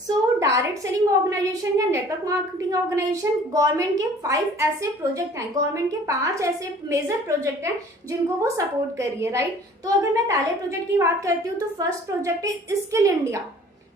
So direct selling organisation या network marketing organisation government के 5 ऐसे प्रोजेक्ट हैं, गवर्नमेंट के 5 ऐसे मेजर प्रोजेक्ट हैं जिनको वो सपोर्ट कर रही है, राइट। तो अगर मैं पहले प्रोजेक्ट की बात करती हूँ तो फर्स्ट प्रोजेक्ट है skill India.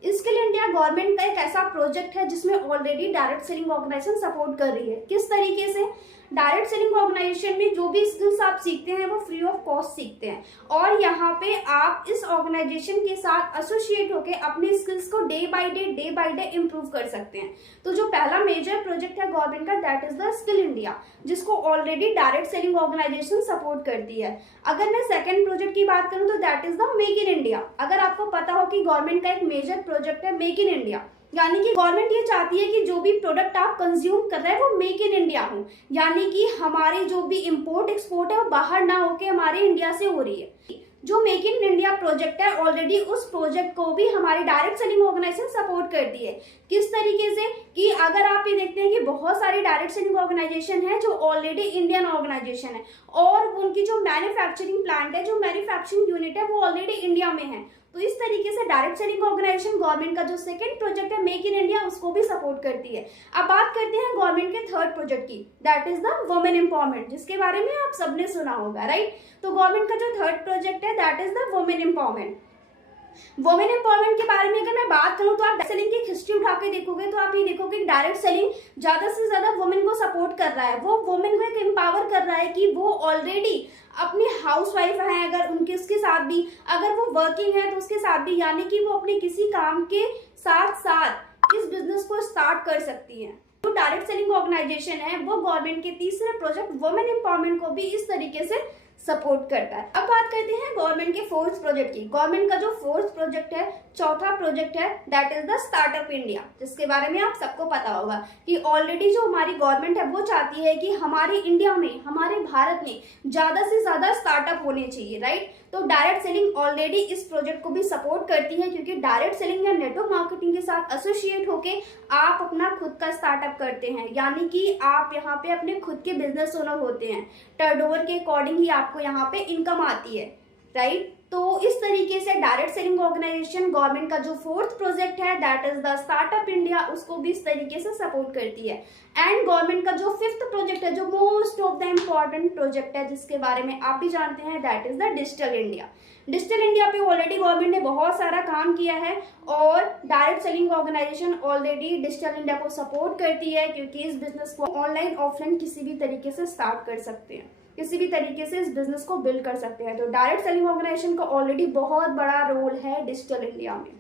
Skill India government का एक ऐसा प्रोजेक्ट है जिसमें already direct selling organisation support कर रही है। किस तरीके से? डायरेक्ट सेलिंग ऑर्गेनाइजेशन में जो भी स्किल्स आप सीखते हैं वो फ्री ऑफ कॉस्ट सीखते हैं, और यहाँ पे आप इस ऑर्गेनाइजेशन के साथ एसोसिएट होकर अपने स्किल्स को डे बाय डे इम्प्रूव कर सकते हैं। तो जो पहला मेजर प्रोजेक्ट है गवर्नमेंट का, that is the skill India, जिसको already direct selling organisation support करती है। अगर मैं सेकंड प्रोजेक्ट की बात करूं तो that is the make in India. अगर आपको पता हो कि गवर्नमेंट का एक मेजर प्रोजेक्ट है मेक इन इंडिया, यानी कि गवर्नमेंट ये चाहती है कि जो भी प्रोडक्ट आप कंज्यूम कर रहे हैं वो मेक इन इंडिया हो, यानी कि हमारे जो भी इंपोर्ट एक्सपोर्ट है वो बाहर ना होके हमारे इंडिया से हो रही है। जो मेक इन इंडिया प्रोजेक्ट है ऑलरेडी उस प्रोजेक्ट को भी हमारी डायरेक्ट सेलिंग ऑर्गेनाइजेशन सपोर्ट करती है। किस तरीके से? कि अगर आप ये देखते हैं कि बहुत सारी डायरेक्ट सेलिंग ऑर्गेनाइजेशन है जो ऑलरेडी इंडियन ऑर्गेनाइजेशन है, और उनकी जो मैन्युफैक्चरिंग प्लांट है, जो मैन्युफैक्चरिंग यूनिट है वो ऑलरेडी इंडिया में है। तो इस तरीके से डायरेक्ट सेलिंग ऑर्गेनाइजेशन गवर्नमेंट का जो सेकंड प्रोजेक्ट है मेक इन इंडिया उसको भी सपोर्ट करती है। अब बात करते हैं गवर्नमेंट के थर्ड प्रोजेक्ट की, that is the women empowerment, जिसके बारे में आप सबने सुना होगा, राइट। तो गवर्नमेंट का जो थर्ड प्रोजेक्ट है that is the women empowerment. Women empowerment के बारे में अगर मैं बात करूं तो आप सेलिंग की हिस्ट्री उठा के देखोगे तो आप ये देखोगे कि डायरेक्ट सेलिंग ज्यादा से ज्यादा वुमेन को सपोर्ट कर रहा है। वो वुमेन को एक एम्पावर कर रहा है कि वो ऑलरेडी अपनी हाउसवाइफ है, अगर उनके उसके साथ भी अगर वो वर्किंग है तो उसके साथ भी, यानी कि वो अपने किसी काम के साथ साथ इस बिजनेस को स्टार्ट कर सकती है। जो डायरेक्ट सेलिंग ऑर्गेनाइजेशन है वो गवर्नमेंट के तीसरे प्रोजेक्ट वुमेन एम्पावरमेंट को भी इस तरीके से सपोर्ट करता है। अब बात करते हैं गवर्नमेंट के फोर्थ प्रोजेक्ट की। गवर्नमेंट का जो फोर्थ प्रोजेक्ट है, चौथा प्रोजेक्ट है, that is the startup India, जिसके बारे में आप सबको पता होगा कि ऑलरेडी जो हमारी गवर्नमेंट है वो चाहती है कि हमारे इंडिया में, हमारे भारत में ज्यादा से ज्यादा स्टार्टअप होने चाहिए, राइट। तो डायरेक्ट सेलिंग ऑलरेडी इस प्रोजेक्ट को भी सपोर्ट करती है, क्योंकि डायरेक्ट सेलिंग या नेटवर्क मार्केटिंग के साथ एसोसिएट होके आप अपना खुद का स्टार्टअप करते हैं, यानी कि आप यहाँ पे अपने खुद के बिजनेस ओनर होते हैं। टर्नओवर के अकॉर्डिंग ही आपको यहाँ पे इनकम आती है, राइट। तो इस तरीके से डायरेक्ट सेलिंग ऑर्गेनाइजेशन गवर्नमेंट का जो फोर्थ प्रोजेक्ट है that is the startup India, उसको भी इस तरीके से सपोर्ट करती है। एंड गवर्नमेंट का जो फिफ्थ प्रोजेक्ट है, जो most of the important project है, जिसके बारे में आप भी जानते हैं, that is the digital India. Digital India पे ऑलरेडी गवर्नमेंट ने बहुत सारा काम किया है, और direct selling organisation already digital India को सपोर्ट करती है, क्योंकि इस बिजनेस को ऑनलाइन ऑफलाइन किसी भी तरीके से स्टार्ट कर सकते हैं, किसी भी तरीके से इस बिजनेस को बिल्ड कर सकते हैं। तो डायरेक्ट सेलिंग ऑर्गेनाइजेशन का ऑलरेडी बहुत बड़ा रोल है डिजिटल इंडिया में,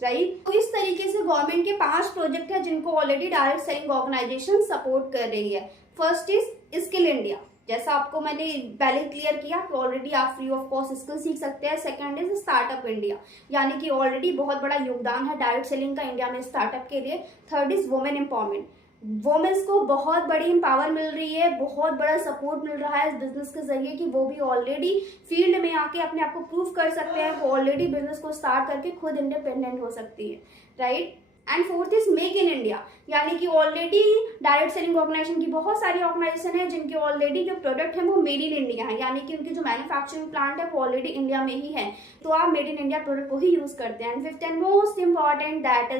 राइट। तो इस तरीके से गवर्नमेंट के 5 प्रोजेक्ट है जिनको already direct selling organisation support कर रही है। फर्स्ट इज स्किल इंडिया, जैसा आपको मैंने पहले क्लियर किया कि ऑलरेडी आप फ्री ऑफ कॉस्ट स्किल सीख सकते हैं। सेकंड इज स्टार्टअप इंडिया, यानी कि ऑलरेडी बहुत बड़ा योगदान है डायरेक्ट सेलिंग का इंडिया में स्टार्टअप के लिए। Third is women empowerment, womens को बहुत बड़ी एम्पावर मिल रही है, बहुत बड़ा सपोर्ट मिल रहा है इस बिजनेस के जरिए कि वो भी ऑलरेडी फील्ड में आके अपने आप को प्रूव कर सकते हैं, वो ऑलरेडी बिजनेस को स्टार्ट करके खुद इंडिपेंडेंट हो सकती है, right. And fourth is make in India, यानी कि ऑलरेडी डायरेक्ट सेलिंग ऑर्गेनाइजेशन की बहुत सारी ऑर्गेनाइजेशन है जिनके ऑलरेडी जो प्रोडक्ट है वो मेड इन इंडिया है, यानी कि उनकी जो मैन्युफैक्चरिंग प्लांट है वो ऑलरेडी इंडिया में ही है, तो आप मेड इन इंडिया प्रोडक्ट को ही यूज करते हैं। And fifth and most important that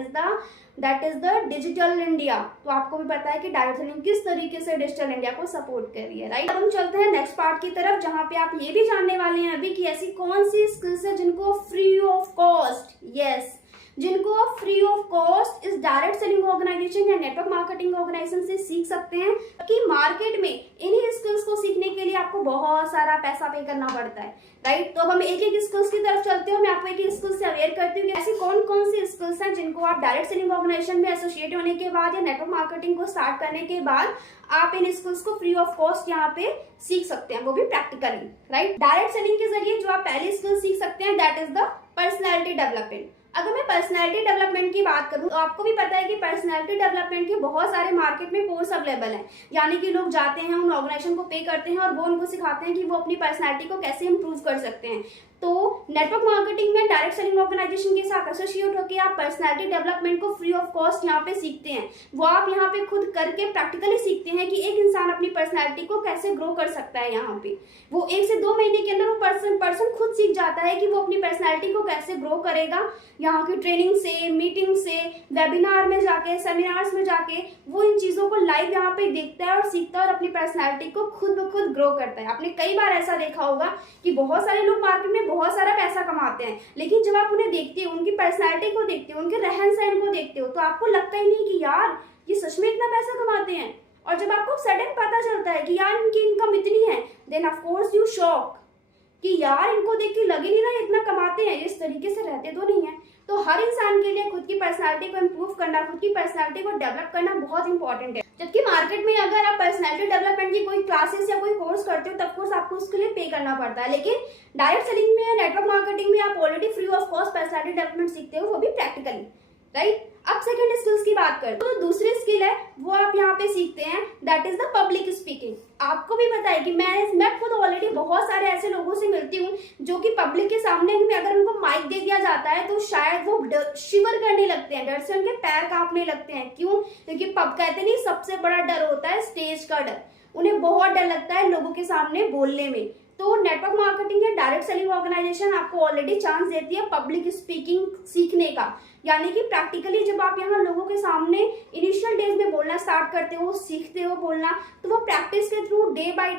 is the digital India. तो आपको भी पता है कि डायरेक्ट सेलिंग किस तरीके से डिजिटल इंडिया को सपोर्ट कर रही है, राइट। अब हम चलते हैं नेक्स्ट पार्ट की तरफ, जहां पे आप ये भी जानने वाले हैं अभी कि ऐसी कौन सी स्किल्स है जिनको फ्री ऑफ कॉस्ट, यस, जिनको आप फ्री ऑफ कॉस्ट इस डायरेक्ट सेलिंग ऑर्गेनाइजेशन या नेटवर्क मार्केटिंग ऑर्गेनाइजेशन से सीख सकते हैं, कि मार्केट में इन्हीं स्किल्स को सीखने के लिए आपको बहुत सारा पैसा पे करना पड़ता है, राइट। तो अब हम एक एक स्किल्स की तरफ चलते हैं। मैं आपको एक एक स्किल्स से अवेयर करती हूँ कि ऐसी कौन कौन सी स्किल्स हैं जिनको आप डायरेक्ट सेलिंग ऑर्गेनाइजेशन में एसोसिएट होने के बाद या नेटवर्क मार्केटिंग को स्टार्ट करने के बाद आप इन स्किल्स को फ्री ऑफ कॉस्ट यहाँ पे सीख सकते हैं, वो भी प्रैक्टिकली, राइट। डायरेक्ट सेलिंग के जरिए जो आप पहली स्किल सीख सकते हैं that is the personality development. अगर मैं पर्सनैलिटी डेवलपमेंट की बात करूं तो आपको भी पता है कि पर्सनैलिटी डेवलपमेंट के बहुत सारे मार्केट में कोर्स अवेलेबल हैं, यानी कि लोग जाते हैं, उन ऑर्गेनाइजेशन को पे करते हैं और वो उनको सिखाते हैं कि वो अपनी पर्सनैलिटी को कैसे इंप्रूव कर सकते हैं। तो नेटवर्क मार्केटिंग में डायरेक्ट सेलिंग ऑर्गेनाइजेशन के साथ एसोसिएट होकर आप पर्सनैलिटी डेवलपमेंट को फ्री ऑफ कॉस्ट यहाँ पे सीखते हैं। वो आप यहाँ पे खुद करके प्रैक्टिकली सीखते हैं कि एक इंसान अपनी पर्सनैलिटी को कैसे ग्रो कर सकता है। यहाँ पे वो 1 से 2 महीने के अंदर वो पर्सन खुद सीख जाता है कि वो अपनी पर्सनैलिटी को कैसे ग्रो करेगा, यहाँ की ट्रेनिंग से, मीटिंग से, वेबिनार में जाके, सेमिनार्स में जाके वो इन चीज़ों को लाइव यहाँ पे देखता है और सीखता है और अपनी पर्सनैलिटी को खुद ब खुद ग्रो करता है। आपने कई बार ऐसा देखा होगा कि बहुत सारे लोग मार्केट में बहुत सारा पैसा कमाते हैं, लेकिन जब आप उन्हें देखते हो, उनकी पर्सनैलिटी को देखते हो, उनके रहन सहन को देखते हो, तो आपको लगता ही नहीं कि यार ये सच में इतना पैसा कमाते हैं। और जब आपको सडन पता चलता है कि यार इनकी इनकम इतनी है, then of course you shock कि यार इनको देख के लग ही नहीं रहा इतना कमाते हैं, इस तरीके से रहते तो नहीं है। तो हर इंसान के लिए खुद की पर्सनालिटी को इम्प्रूव करना, खुद की पर्सनालिटी को डेवलप करना बहुत इंपॉर्टेंट है। जबकि मार्केट में अगर आप पर्सनालिटी डेवलपमेंट की कोई क्लासेस या कोई कोर्स करते हो, तब कोर्स आपको उसके लिए पे करना पड़ता है। लेकिन डायरेक्ट सेलिंग में, नेटवर्क मार्केटिंग में आप already free of cost personality development सीखते हो, वो भी प्रैक्टिकली, राइट। अब सेकंड स्किल्स की बात करते हैं, तो दूसरी स्किल है वो आप यहाँ पे सीखते हैं, that is the public speaking. आपको भी पता है कि मैं खुद ऑलरेडी बहुत सारे ऐसे लोगों से मिलती हूँ जो कि पब्लिक के सामने अगर उनको माइक दे दिया जाता है तो शायद वो शिवर करने लगते हैं, डर से उनके पैर कांपने लगते हैं। क्यों? क्योंकि कहते नहीं सबसे बड़ा डर होता है स्टेज का डर। उन्हें बहुत डर लगता है लोगों के सामने बोलने में। तो नेटवर्क मार्केटिंग या डायरेक्ट सेलिंग ऑर्गेनाइजेशन आपको ऑलरेडी चांस देती है पब्लिक स्पीकिंग सीखने का, यानी कि प्रैक्टिकली जब आप यहाँ लोगों के सामने इनिशियल डेज में बोलना स्टार्ट करते हो, सीखते हो बोलना, तो वो प्रैक्टिस के थ्रू डे बाय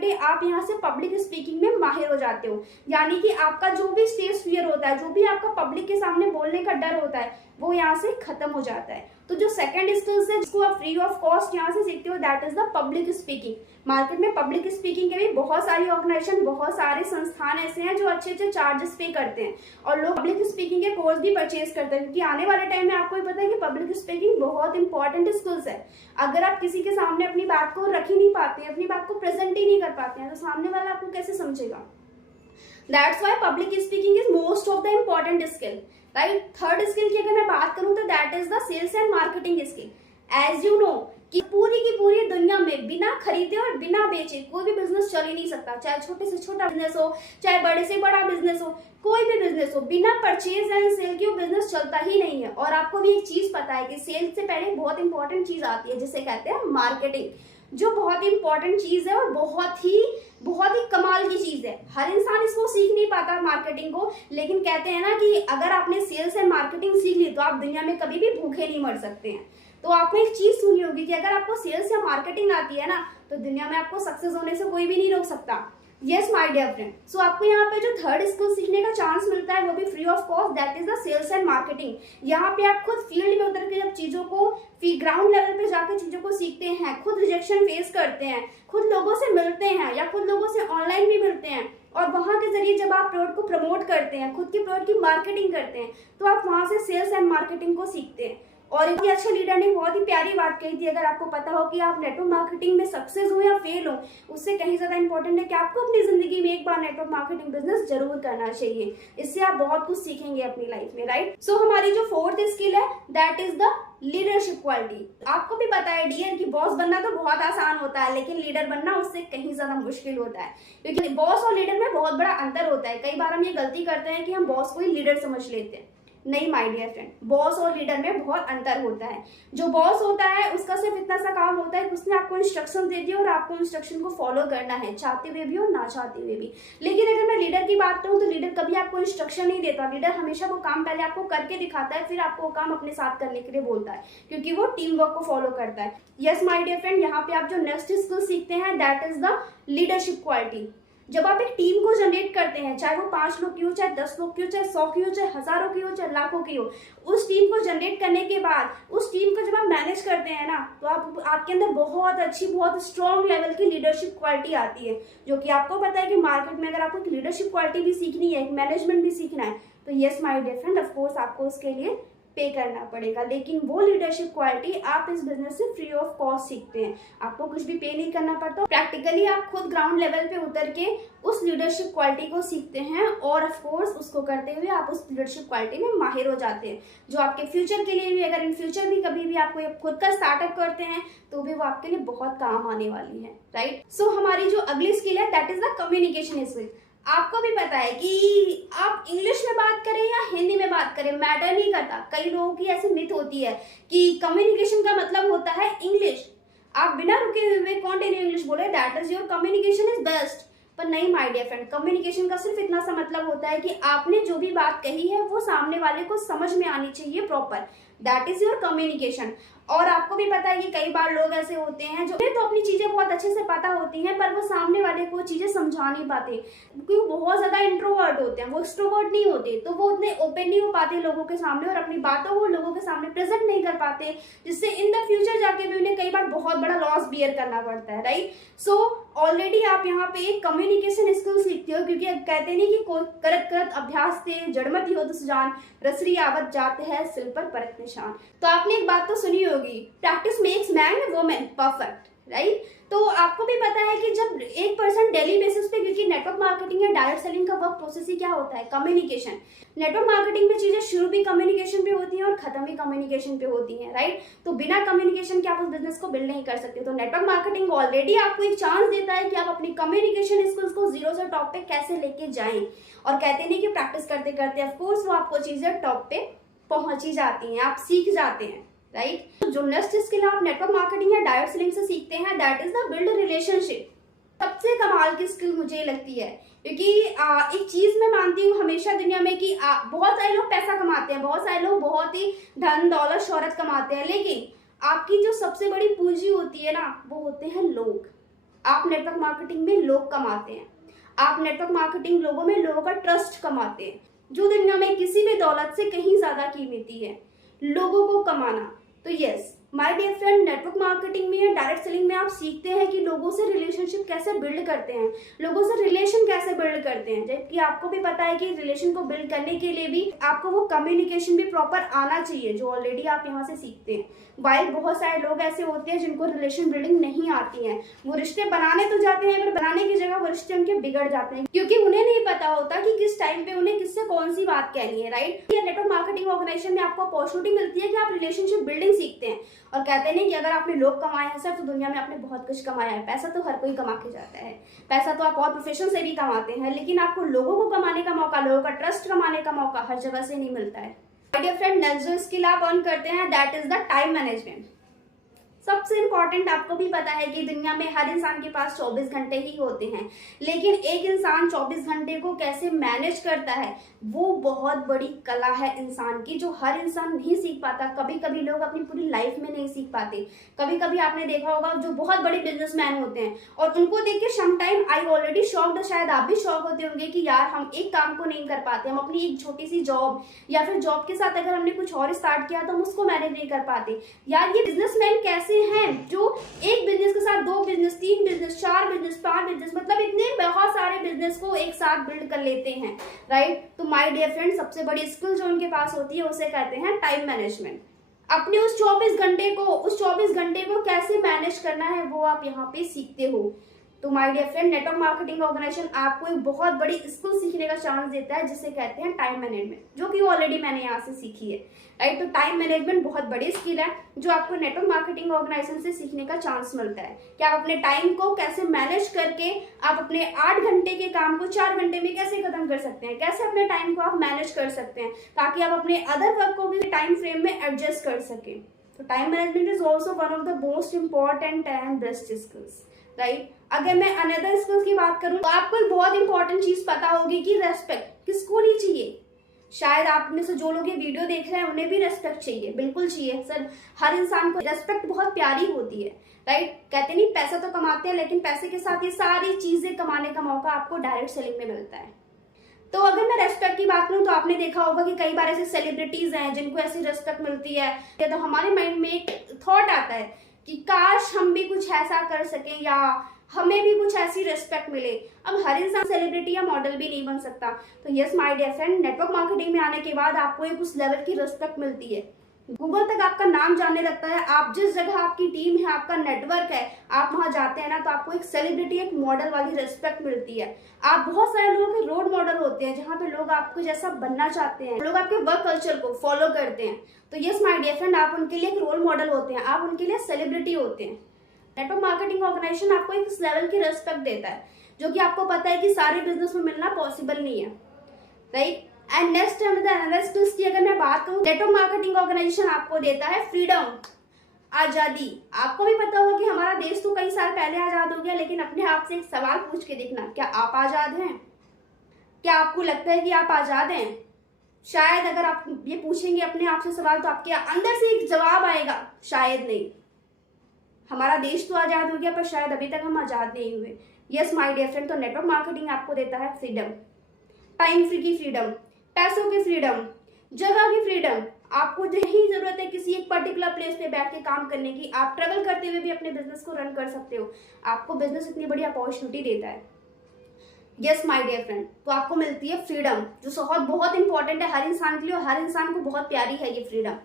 डे आप यहाँ से पब्लिक स्पीकिंग में माहिर हो जाते हो। यानी कि आपका जो भी स्टेज फियर होता है, जो भी आपका पब्लिक के सामने बोलने का डर होता है, वो यहाँ से खत्म हो जाता है। तो जो सेकंड स्किल्स है जिसको आप फ्री ऑफ कॉस्ट यहाँ से सीखते हो, that is the public speaking. Market में पब्लिक स्पीकिंग के भी बहुत सारी ऑर्गेनाइजेशन, बहुत सारे संस्थान ऐसे हैं जो अच्छे अच्छे चार्जेस पे करते हैं और लोग पब्लिक स्पीकिंग के कोर्स भी परचेज करते हैं, क्योंकि आने वाले टाइम में आपको भी पता है कि पब्लिक स्पीकिंग बहुत इंपॉर्टेंट स्किल्स है। अगर आप किसी के सामने अपनी बात को रख ही नहीं पाते हैं, अपनी बात को प्रेजेंट ही नहीं कर पाते हैं, तो सामने वाला आपको कैसे समझेगा? That's why public speaking is most of the important skill, right. Third skill की अगर मैं बात करूं तो that is the sales and marketing skill. As you know कि पूरी की पूरी दुनिया में बिना खरीदे और बिना बेचे कोई भी बिजनेस चल ही नहीं सकता। चाहे छोटे से छोटा बिजनेस हो, चाहे बड़े से बड़ा बिजनेस हो, कोई भी बिजनेस हो, बिना परचेज एंड सेल के वो बिजनेस चलता ही नहीं है। और आपको भी एक चीज पता है कि सेल से पहले बहुत इंपॉर्टेंट चीज आती है जिसे कहते हैं मार्केटिंग, जो बहुत इंपॉर्टेंट चीज है और बहुत ही कमाल की चीज है। हर इंसान इसको सीख नहीं पाता मार्केटिंग को, लेकिन कहते हैं ना कि अगर आपने सेल्स एंड मार्केटिंग सीख ली तो आप दुनिया में कभी भी भूखे नहीं मर सकते हैं। तो आपने एक चीज सुनी होगी कि अगर आपको सेल्स या मार्केटिंग आती है ना, तो दुनिया में आपको सक्सेस होने से कोई भी नहीं रोक सकता। यस माय डियर फ्रेंड, सो आपको यहाँ पे जो थर्ड स्किल सीखने का चांस मिलता है वो भी free of cost, that is the sales and marketing. यहाँ पे आप खुद फील्ड में उतर के जब चीजों को ग्राउंड लेवल पे जाकर चीजों को सीखते हैं, खुद रिजेक्शन फेस करते हैं, खुद लोगों से मिलते हैं या खुद लोगों से ऑनलाइन भी मिलते हैं, और वहां के जरिए जब आप प्रोडक्ट को प्रमोट करते हैं, खुद की प्रोडक्ट की मार्केटिंग करते हैं, तो आप वहां से सेल्स एंड मार्केटिंग को सीखते हैं। और एक अच्छे लीडर ने बहुत ही प्यारी बात कही थी, अगर आपको पता हो कि आप नेटवर्क मार्केटिंग में सक्सेस हो या फेल हो, उससे कहीं ज्यादा इंपॉर्टेंट है कि आपको अपनी जिंदगी में एक बार नेटवर्क मार्केटिंग बिजनेस जरूर करना चाहिए। इससे आप बहुत कुछ सीखेंगे अपनी लाइफ में, राइट। सो हमारी जो फोर्थ स्किल है that is the leadership quality. आपको भी पता है डियर कि बॉस बनना तो बहुत आसान होता है, लेकिन लीडर बनना उससे कहीं ज्यादा मुश्किल होता है, क्योंकि बॉस और लीडर में बहुत बड़ा अंतर होता है। कई बार हम ये गलती करते हैं कि हम बॉस को ही लीडर समझ लेते हैं। नहीं माय डियर फ्रेंड, बॉस और लीडर में बहुत अंतर होता है। जो बॉस होता है उसका सिर्फ इतना सा काम होता है कि उसने आपको इंस्ट्रक्शन दे दिया और आपको इंस्ट्रक्शन को फॉलो करना है, चाहते हुए भी और ना चाहते हुए भी। लेकिन अगर मैं लीडर की बात करूं तो लीडर कभी आपको इंस्ट्रक्शन नहीं देता। लीडर हमेशा वो काम पहले आपको करके दिखाता है, फिर आपको वो काम अपने साथ करने के लिए बोलता है, क्योंकि वो टीम वर्क को फॉलो करता है। यस माय डियर फ्रेंड, यहाँ पे आप जो नेक्स्ट स्किल सीखते हैं that is the leadership quality. जब आप एक टीम को जनरेट करते हैं, चाहे वो 5 लोग की हो, चाहे 10 लोग की हो, चाहे 100 की हो, चाहे हजारों की हो, चाहे लाखों की हो, उस टीम को जनरेट करने के बाद उस टीम को जब आप मैनेज करते हैं ना, तो आपके अंदर बहुत अच्छी, बहुत स्ट्रॉन्ग लेवल की लीडरशिप क्वालिटी आती है, जो कि आपको पता है कि मार्केट में अगर आपको लीडरशिप क्वालिटी भी सीखनी है, मैनेजमेंट भी सीखना है, तो yes my dear friend, of course आपको उसके लिए पे करना पड़ेगा। लेकिन वो लीडरशिप क्वालिटी आप इस बिजनेस से फ्री ऑफ कॉस्ट सीखते हैं, आपको कुछ भी पे नहीं करना पड़ता। प्रैक्टिकली आप खुद ग्राउंड लेवल पे उतर के उस लीडरशिप क्वालिटी को सीखते हैं, और ऑफ कोर्स उसको करते हुए आप उस लीडरशिप क्वालिटी में माहिर हो जाते हैं, जो आपके फ्यूचर के लिए भी, अगर इन फ्यूचर भी कभी भी आपको खुद का स्टार्टअप करते हैं तो भी वो आपके लिए बहुत काम आने वाली है, राइट। सो हमारी जो अगली स्किल है that is the communication skill. आपको भी पता है कि आप इंग्लिश में बात करें या हिंदी में बात करें, मैटर नहीं करता। कई लोगों की ऐसी मिथ होती है कि कम्युनिकेशन का मतलब होता है इंग्लिश, आप बिना रुके हुए कॉन्टिन्यू इंग्लिश बोले, that is your communication is best. पर नहीं माय डियर फ्रेंड, कम्युनिकेशन का सिर्फ इतना सा मतलब होता है कि आपने जो भी बात कही है वो सामने वाले को समझ में आनी चाहिए proper. That is your communication. और आपको भी पता है कि कई बार लोग ऐसे होते हैं जो तो अपनी चीजें बहुत अच्छे से पता होती हैं पर वो सामने वाले को चीजें समझा नहीं पाते, क्योंकि वो बहुत ज्यादा इंट्रोवर्ट होते हैं, वो एक्सट्रोवर्ट नहीं होते, तो वो उतने ओपन नहीं हो पाते लोगों के सामने और अपनी बातों को लोगों के सामने प्रेजेंट नहीं कर पाते, जिससे इन द फ्यूचर जाके भी उन्हें कई बार बहुत बड़ा लॉस बियर करना पड़ता है, राइट। सो ऑलरेडी आप यहाँ पे एक कम्युनिकेशन स्किल सीखते हो, क्योंकि कहते नहीं कि कोई करत करत अभ्यास से जड़मति हो सुजान, रसरी आवत जाते हैं सिल पर परत निशान। तो आपने एक बात तो सुनी होगी, practice makes man woman perfect, right. तो आपको भी पता है कि जब एक पर्सन डेली बेसिस पे, क्योंकि नेटवर्क मार्केटिंग या डायरेक्ट सेलिंग का वर्क प्रोसेस ही क्या होता है, कम्युनिकेशन। नेटवर्क मार्केटिंग में चीजें शुरू भी कम्युनिकेशन पे होती हैं और खत्म भी कम्युनिकेशन पे होती हैं, राइट। तो बिना कम्युनिकेशन के आप उस बिजनेस को बिल्ड नहीं कर सकते। तो नेटवर्क मार्केटिंग ऑलरेडी आपको एक चांस देता है कि आप अपनी कम्युनिकेशन स्किल्स को जीरो से टॉप पे कैसे लेके जाएं। और कहते नहीं कि प्रैक्टिस करते करते ऑफकोर्स वो आपको चीजें टॉप पे पहुंच ही जाती हैं, आप सीख जाते हैं, राइट। तो जो नेक्स्ट स्किल आप नेटवर्क मार्केटिंग या डायरेक्ट सेलिंग से सीखते हैं, that is the build relationship. सबसे कमाल की स्किल मुझे लगती है, क्योंकि एक चीज मैं मानती हूँ हमेशा दुनिया में कि बहुत सारे लोग पैसा कमाते हैं, बहुत सारे लोग बहुत ही धन दौलत शोहरत कमाते हैं, लेकिन आपकी जो सबसे बड़ी पूंजी होती है ना, वो होते हैं लोग। आप नेटवर्क मार्केटिंग में लोग कमाते हैं, आप नेटवर्क मार्केटिंग लोगों में लोगों का ट्रस्ट कमाते हैं, जो दुनिया में किसी भी दौलत से कहीं ज्यादा कीमती है, लोगों को कमाना। तो yes my dear friend, network marketing में या डायरेक्ट सेलिंग में आप सीखते हैं कि लोगों से रिलेशनशिप कैसे बिल्ड करते हैं, लोगों से रिलेशन कैसे बिल्ड करते हैं। जबकि आपको भी पता है कि रिलेशन को बिल्ड करने के लिए भी आपको वो कम्युनिकेशन भी प्रॉपर आना चाहिए, जो ऑलरेडी आप यहाँ से सीखते हैं। वाइल बहुत सारे लोग ऐसे होते हैं जिनको रिलेशन बिल्डिंग नहीं आती है, वो रिश्ते बनाने तो जाते हैं पर बनाने की जगह वो रिश्ते उनके बिगड़ जाते हैं, क्योंकि उन्हें नहीं पता होता कि किस टाइम पे उन्हें किससे कौन सी बात कहनी है, राइट। ये नेटवर्क मार्केटिंग ऑर्गेनाइजेशन में आपको अपॉर्चुनिटी मिलती है कि आप रिलेशनशिप बिल्डिंग सीखते हैं। और कहते नहीं कि अगर आपने लोग कमाए हैं सर तो दुनिया में आपने बहुत कुछ कमाया है। पैसा तो हर कोई कमा के जाता है, पैसा तो आप और प्रोफेशन से भी कमाते हैं, लेकिन आपको लोगों को कमाने का मौका, लोगों का ट्रस्ट कमाने का मौका हर जगह से नहीं मिलता है। डियर फ्रेंड, नेक्स्ट जो स्किल आप अर्न करते हैं that is the time management. सबसे इंपॉर्टेंट आपको भी पता है कि दुनिया में हर इंसान के पास 24 घंटे ही होते हैं, लेकिन एक इंसान 24 घंटे को कैसे मैनेज करता है वो बहुत बड़ी कला है इंसान की, जो हर इंसान नहीं सीख पाता। कभी कभी लोग अपनी पूरी लाइफ में नहीं सीख पाते। कभी कभी आपने देखा होगा जो बहुत बड़े बिजनेसमैन होते हैं और उनको देख के some time I already shocked, शायद आप भी शॉक होते होंगे कि यार हम एक काम को नहीं कर पाते, हम अपनी एक छोटी सी जॉब या फिर जॉब के साथ अगर हमने कुछ और स्टार्ट किया तो हम उसको मैनेज नहीं कर पाते। यार ये बिजनेसमैन कैसे हैं जो एक बिजनेस के साथ 2 बिजनेस, 3 बिजनेस, 4 बिजनेस, 5 बिजनेस, मतलब इतने बहुत सारे बिजनेस को एक साथ बिल्ड कर लेते हैं, राइट। तो माय डियर फ्रेंड, सबसे बड़ी स्किल जो उनके पास होती है उसे कहते हैं टाइम मैनेजमेंट। अपने उस 24 घंटे को कैसे मैनेज करना है वो आप यहाँ पे सीखते हो। तो my dear friend, network marketing organisation आपको एक बहुत बड़ी स्किल सीखने का चांस देता है जिसे कहते हैं टाइम मैनेजमेंट, जो कि ऑलरेडी मैंने यहाँ से सीखी है, राइट। तो टाइम मैनेजमेंट बहुत बड़ी स्किल है जो आपको नेटवर्क मार्केटिंग ऑर्गेनाइजेशन से सीखने का चांस मिलता है कि आप अपने टाइम को कैसे मैनेज करके आप अपने 8 घंटे के काम को 4 घंटे में कैसे खत्म कर सकते हैं, कैसे अपने टाइम को आप मैनेज कर सकते हैं ताकि आप अपने अदर वर्क को भी टाइम फ्रेम में एडजस्ट कर सकें। तो time management is also one of the most important and best skills, right. अगर मैं अनदर स्किल्स की बात करूं तो आपको एक बहुत इंपॉर्टेंट चीज पता होगी कि रेस्पेक्ट किसको नहीं चाहिए। शायद आप में से जो लोग ये वीडियो देख रहे हैं उन्हें भी रेस्पेक्ट चाहिए, बिल्कुल चाहिए सर। हर इंसान को रेस्पेक्ट बहुत प्यारी होती है, राइट। कहते नहीं पैसा तो कमाते हैं लेकिन पैसे के साथ ये सारी चीजें कमाने का मौका आपको डायरेक्ट सेलिंग में मिलता है। तो अगर मैं रेस्पेक्ट की बात करूं तो आपने देखा होगा कि कई बार ऐसे सेलिब्रिटीज हैं जिनको ऐसी रेस्पेक्ट मिलती है, तो हमारे माइंड में एक थॉट आता है कि काश हम भी कुछ ऐसा कर सकें या हमें भी कुछ ऐसी रेस्पेक्ट मिले। अब हर इंसान सेलिब्रिटी या मॉडल भी नहीं बन सकता। तो yes my dear friend, network marketing में आने के बाद आपको एक उस लेवल की रेस्पेक्ट मिलती है, गूगल तक आपका नाम जानने लगता है। आप जिस जगह आपकी टीम है, आपका नेटवर्क है, आप वहां जाते हैं ना तो आपको एक सेलिब्रिटी, एक मॉडल वाली रेस्पेक्ट मिलती है। आप बहुत सारे लोगों के रोल मॉडल होते हैं जहां पे लोग आपको जैसा बनना चाहते हैं, लोग आपके वर्क कल्चर को फॉलो करते हैं। तो यस माय डियर फ्रेंड, आप उनके लिए एक रोल मॉडल होते हैं, आप उनके लिए सेलिब्रिटी होते हैं। नेटवर्क मार्केटिंग ऑर्गेनाइजेशन आपको एक इस लेवल की रेस्पेक्ट देता है जो कि आपको पता है कि सारे बिजनेस में मिलना पॉसिबल नहीं है, right. And next another skills की अगर मैं बात करूं, नेटवर्क मार्केटिंग ऑर्गेनाइजेशन आपको देता है फ्रीडम, आजादी। आपको भी पता होगा कि हमारा देश तो कई साल पहले आजाद हो गया, लेकिन अपने आप से एक सवाल पूछ के देखना, क्या आप आजाद हैं? क्या आपको लगता है कि आप आजाद हैं? शायद अगर आप ये पूछेंगे अपने आप से सवाल तो आपके अंदर से एक जवाब आएगा, शायद नहीं। हमारा देश तो आजाद हो गया पर शायद अभी तक हम आजाद नहीं हुए। यस माय डियर फ्रेंड, तो नेटवर्क मार्केटिंग आपको देता है फ्रीडम, टाइम फ्री की फ्रीडम, पैसों की फ्रीडम, जगह की फ्रीडम। आपको यही जरूरत है किसी एक पर्टिकुलर प्लेस पे बैठ के काम करने की। आप ट्रेवल करते हुए भी अपने बिजनेस को रन कर सकते हो। आपको बिजनेस इतनी बड़ी अपॉर्चुनिटी देता है। यस माय डियर फ्रेंड, तो आपको मिलती है फ्रीडम, जो बहुत इंपॉर्टेंट है हर इंसान के लिए, और हर इंसान को बहुत प्यारी है ये फ्रीडम।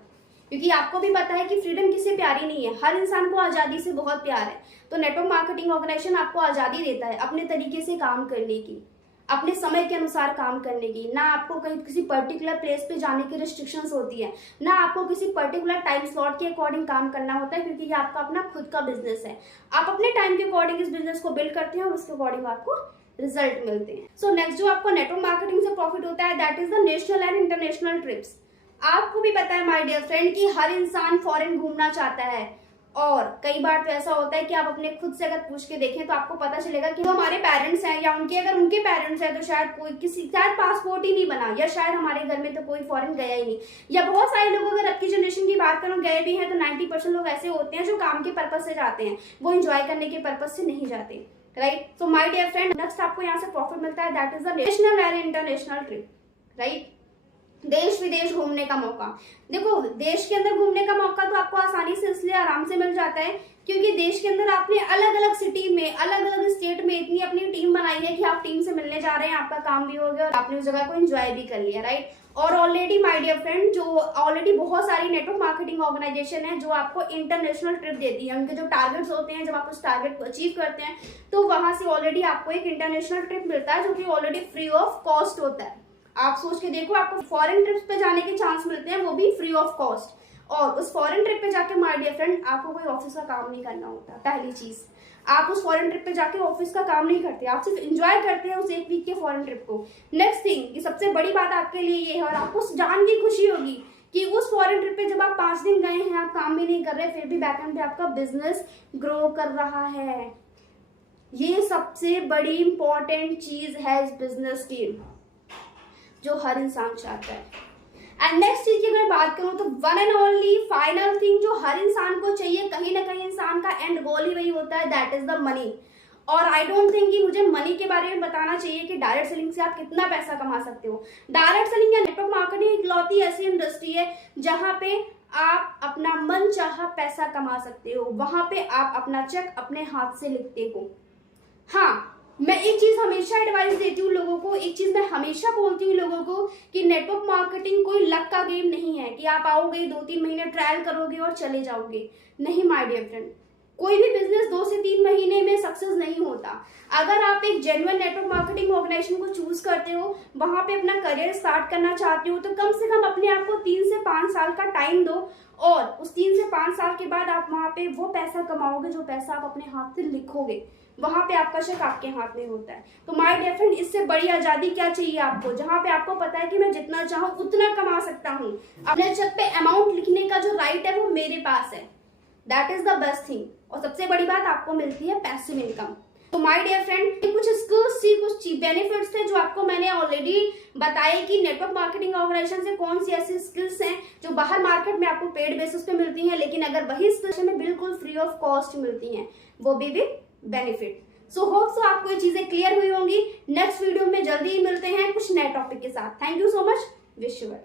क्योंकि आपको भी पता है कि फ्रीडम किसे प्यारी नहीं है, हर इंसान को आजादी से बहुत प्यार है। तो नेटवर्क मार्केटिंग ऑर्गेनाइजेशन आपको आजादी देता है अपने तरीके से काम करने की, अपने समय के अनुसार काम करने की। ना आपको कहीं किसी पर्टिकुलर प्लेस पे जाने की रिस्ट्रिक्शंस होती है, ना आपको किसी पर्टिकुलर टाइम स्लॉट के अकॉर्डिंग काम करना होता है, क्योंकि ये आपका अपना खुद का बिजनेस है। आप अपने टाइम के अकॉर्डिंग इस बिजनेस को बिल्ड करते हैं और उसके अकॉर्डिंग आपको रिजल्ट मिलते हैं। सो नेक्स्ट जो आपको नेटवर्क मार्केटिंग से प्रॉफिट होता है that is the national and international trips. आपको भी पता है माय डियर फ्रेंड कि हर इंसान फॉरेन घूमना चाहता है, और कई बार तो ऐसा होता है कि आप अपने खुद से अगर पूछ के देखें तो आपको पता चलेगा कि वो हमारे पेरेंट्स हैं या अगर उनके पेरेंट्स हैं तो शायद शायद पासपोर्ट ही नहीं बना, या शायद हमारे घर में तो कोई फॉरेन गया ही नहीं। या बहुत सारे लोग अगर अब की जनरेशन की बात करूं गए भी हैं तो 90% लोग ऐसे होते हैं जो काम के पर्पज से जाते हैं, वो एंजॉय करने के पर्पज से नहीं जाते। Right, so my dear friend, next आपको यहाँ से प्रॉफिट मिलता है that is the national and international trip. Right, देश विदेश घूमने का मौका। देखो, देश के अंदर घूमने का मौका तो आपको आसानी से इसलिए आराम से मिल जाता है क्योंकि देश के अंदर आपने अलग अलग सिटी में, अलग अलग स्टेट में इतनी अपनी टीम बनाई है कि आप टीम से मिलने जा रहे हैं, आपका काम भी हो गया और आपने उस जगह को एंजॉय भी कर लिया। राइट, और ऑलरेडी माय डियर फ्रेंड, जो ऑलरेडी बहुत सारी नेटवर्क मार्केटिंग ऑर्गेनाइजेशन है जो आपको इंटरनेशनल ट्रिप देती है। उनके जो टारगेट्स होते हैं, जब आप उस टारगेट को अचीव करते हैं तो वहां से ऑलरेडी आपको एक इंटरनेशनल ट्रिप मिलता है जो कि ऑलरेडी फ्री ऑफ कॉस्ट होता है। आप सोच के देखो, आपको फॉरेन ट्रिप्स पे जाने के चांस मिलते हैं, वो भी फ्री ऑफ कॉस्ट। और उस फॉरेन ट्रिप पे जाके माय डियर फ्रेंड आपको कोई ऑफिस का काम नहीं करना होता। पहली चीज, आप उस फॉरेन ट्रिप पे जाके ऑफिस का काम नहीं करते, आप सिर्फ एंजॉय करते हैं उस एक वीक के फॉरेन ट्रिप को। नेक्स्ट थिंग, ये सबसे बड़ी बात आपके लिए ये है और आपको जान की खुशी होगी कि उस फॉरेन ट्रिप पे जब आप 5 दिन गए हैं, आप काम भी नहीं कर रहे, फिर भी बैकएंड पे आपका बिजनेस ग्रो कर रहा है। ये सबसे बड़ी इंपॉर्टेंट चीज है इस बिजनेस की जो हर इंसान चाहता है। एंड नेक्स्ट चीज की अगर बात करूं तो one and only final thing जो हर इंसान को चाहिए, कहीं ना कहीं इंसान का एंड गोल ही वही होता है, दैट इज द मनी। और आई डोंट थिंक कि मुझे मनी के बारे में बताना चाहिए कि डायरेक्ट सेलिंग से आप कितना पैसा कमा सकते हो। डायरेक्ट सेलिंग या नेटवर्क मार्केटिंग इकलौती ऐसी इंडस्ट्री है जहां पे आप अपना मन चाहा पैसा कमा सकते हो, वहां पे आप अपना चेक अपने हाथ से लिखते हो। हाँ, मैं एक चीज हमेशा एडवाइस देती हूँ लोगों को, एक चीज मैं हमेशा बोलती हूँ लोगों को कि नेटवर्क मार्केटिंग कोई लक का गेम नहीं है कि आप आओगे 2-3 महीने ट्रायल करोगे और चले जाओगे। नहीं माय डियर फ्रेंड, कोई भी बिजनेस 2 से 3 महीने में सक्सेस नहीं होता। अगर आप एक जेन्युइन नेटवर्क मार्केटिंग ऑर्गेनाइजेशन को चूज करते हो, वहां पे अपना करियर स्टार्ट करना चाहते हो, तो कम से कम अपने आप को 3 से 5 साल का टाइम दो और उस 3 से 5 साल के बाद आप वहां पे वो पैसा कमाओगे जो पैसा आप अपने हाथ से लिखोगे। वहां पे आपका चेक आपके हाथ में होता है। तो माय डियर फ्रेंड, इससे बड़ी आजादी क्या चाहिए आपको, जहां पे आपको पता है कि मैं जितना चाहूं उतना कमा सकता हूं। अपने चेक पे अमाउंट लिखने का जो राइट है वो मेरे पास है। That is the best thing. और सबसे बड़ी बात, आपको मिलती है पैसिव इनकम। तो माय डियर फ्रेंड, कुछ स्किल्स थी, कुछ बेनिफिट्स थे जो आपको मैंने ऑलरेडी बताए कि नेटवर्क मार्केटिंग ऑर्गेनाइजेशन से कौन सी ऐसी स्किल्स हैं जो बाहर मार्केट में आपको पेड बेसिस पे मिलती हैं, लेकिन अगर वही स्किल्स में बिल्कुल फ्री ऑफ कॉस्ट मिलती हैं, वो भी with benefit. So hope so आपको ये चीजें क्लियर हुई होंगी। नेक्स्ट वीडियो में जल्दी ही मिलते हैं कुछ नए टॉपिक के साथ। Thank you so much, wish you well.